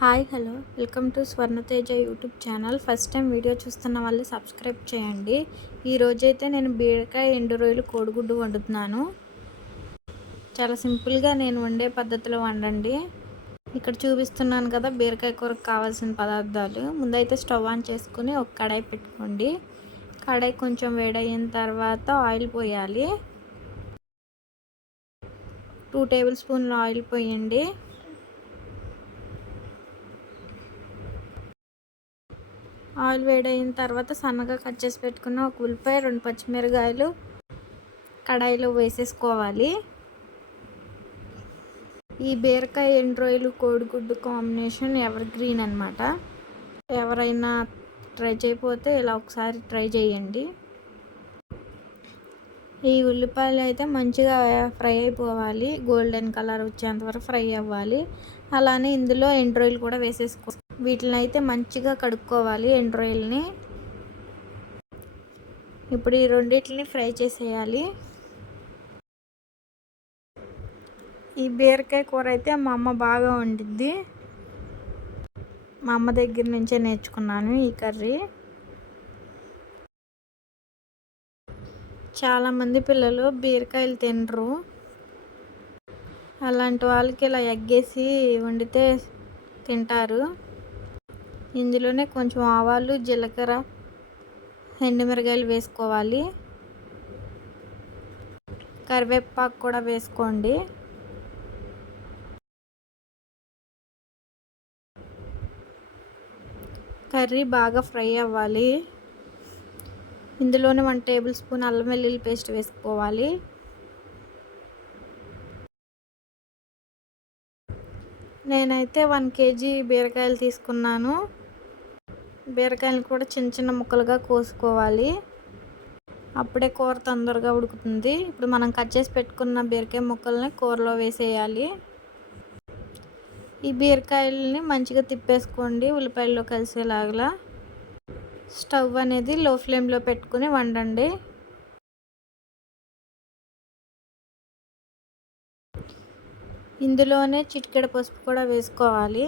Hi hello welcome to Swarnateja YouTube channel. First time video చూస్తున్న వాళ్ళు subscribe చేయండి. ఈరోజైతే నేను బీరకాయ ఎండు రొయ్యలు కోడిగుడ్డు వండుతున్నాను. చాలా సింపుల్గా నేను వండే పద్ధతిలో వండండి. ఇక్కడ చూపిస్తున్నాను కదా బీరకాయ కూరకు కావాల్సిన పదార్థాలు. ముందైతే స్టవ్ ఆన్ చేసుకుని ఒక కడాయి పెట్టుకోండి. కడాయి కొంచెం వేడయిన తర్వాత ఆయిల్ పోయాలి. 2 టేబుల్ స్పూన్ల ఆయిల్ పోయండి. ఆయిల్ వేడైన తర్వాత సన్నగా కట్ చేసి పెట్టుకున్న ఒక ఉల్లిపాయ, 2 పచ్చిమిరకాయలు కడాయిలో వేసేసుకోవాలి. ఈ బీరకాయ ఎండు రొయ్యలు కోడిగుడ్డు కాంబినేషన్ ఎవర్ గ్రీన్ అనమాట. ఎవరైనా ట్రై చేయకపోతే ఇలా ఒకసారి ట్రై చేయండి. ఈ ఉల్లిపాయలు అయితే మంచిగా ఫ్రై అయిపోవాలి, గోల్డెన్ కలర్ వచ్చేంత వరకు ఫ్రై అవ్వాలి. అలానే ఇందులో ఎండు రొయ్యలు కూడా వేసేసుకో. వీటిని అయితే మంచిగా కడుక్కోవాలి ఎండు రొయ్యలని. ఇప్పుడు ఈ రెండింటిని ఫ్రై చేసేయాలి. ఈ బీరకాయ కూర అయితే మా అమ్మ బాగా వండిద్ది. మా అమ్మ దగ్గర నుంచే నేర్చుకున్నాను ఈ కర్రీ. చాలామంది పిల్లలు బీరకాయలు తినరు. అలాంటి వాళ్ళకి ఇలా ఎగ్గేసి వండితే తింటారు. ఇందులోనే కొంచెం ఆవాలు, జీలకర్ర, ఎండుమిరకాయలు వేసుకోవాలి. కరివేపాకు కూడా వేసుకోండి. కర్రీ బాగా ఫ్రై అవ్వాలి. ఇందులోనే 1 టేబుల్ స్పూన్ అల్లం వెల్లుల్లి పేస్ట్ వేసుకోవాలి. నేనైతే 1 కేజీ బీరకాయలు తీసుకున్నాను. బీరకాయలు కూడా చిన్న చిన్న ముక్కలుగా కోసుకోవాలి. అప్పుడే కూర తొందరగా ఉడుకుతుంది. ఇప్పుడు మనం కట్ చేసి పెట్టుకున్న బీరకాయ ముక్కల్ని కూరలో వేసేయాలి. ఈ బీరకాయలని మంచిగా తిప్పేసుకోండి ఉల్లిపాయల్లో కలిసేలాగా. స్టవ్ అనేది లో ఫ్లేమ్లో పెట్టుకుని వండండి. ఇందులోనే చిటికెడు పసుపు కూడా వేసుకోవాలి.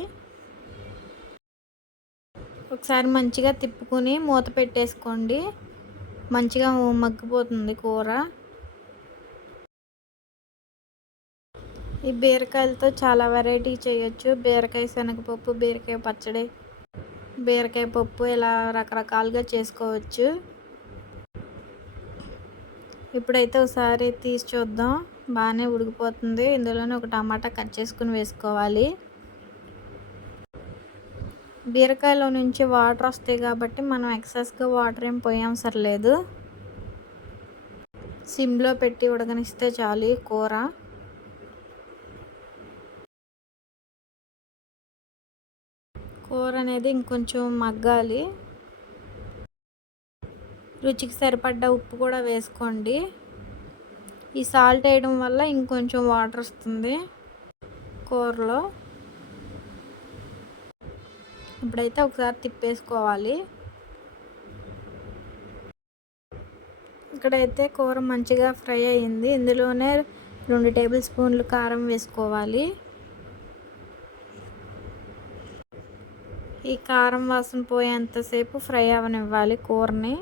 ఒకసారి మంచిగా తిప్పుకొని మూత పెట్టేసుకోండి. మంచిగా మగ్గిపోతుంది కూర. ఈ బీరకాయలతో చాలా వెరైటీ చేయొచ్చు. బీరకాయ శనగపప్పు, బీరకాయ పచ్చడి, బీరకాయ పప్పు, ఇలా రకరకాలుగా చేసుకోవచ్చు. ఇప్పుడైతే ఒకసారి తీసి చూద్దాం. బాగానే ఉడికిపోతుంది. ఇందులోనే ఒక టమాటా కట్ చేసుకుని వేసుకోవాలి. బీరకాయలో నుంచి వాటర్ వస్తాయి కాబట్టి మనం ఎక్సెస్గా వాటర్ ఏం పోయవసరం లేదు. సిమ్లో పెట్టి ఉడకనిస్తే చాలు ఈ కూర. కూర అనేది ఇంకొంచెం మగ్గాలి. రుచికి సరిపడ్డ ఉప్పు కూడా వేసుకోండి. ఈ సాల్ట్ వేయడం వల్ల ఇంకొంచెం వాటర్ వస్తుంది కూరలో. ఇప్పుడైతే ఒకసారి తిప్పేసుకోవాలి. ఇక్కడైతే కూర మంచిగా ఫ్రై అయ్యింది. ఇందులోనే 2 టేబుల్ స్పూన్లు కారం వేసుకోవాలి. ఈ కారం వాసన పోయేంతసేపు ఫ్రై అవనివ్వాలి కూరని.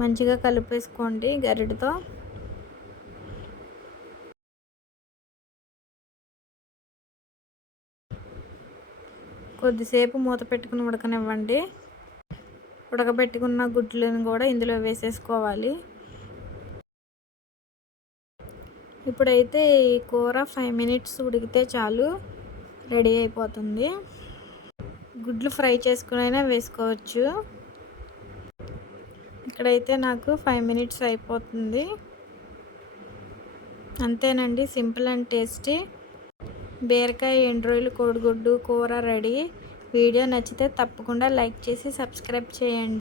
మంచిగా కలిపేసుకోండి గరిటెతో. కొద్దిసేపు మూత పెట్టుకుని ఉడకనివ్వండి. ఉడకబెట్టుకున్న గుడ్లను కూడా ఇందులో వేసేసుకోవాలి. ఇప్పుడైతే ఈ కూర 5 మినిట్స్ ఉడికితే చాలు, రెడీ అయిపోతుంది. గుడ్లు ఫ్రై చేసుకునైనా వేసుకోవచ్చు. ఇక్కడైతే నాకు 5 మినిట్స్ అయిపోతుంది. అంతేనండి, సింపుల్ అండ్ టేస్టీ బీరకాయ ఎండు రొయ్యలు కోడిగుడ్డు కూర రెడీ. వీడియో నచ్చితే తప్పకుండా లైక్ చేసి సబ్స్క్రైబ్ చేయండి.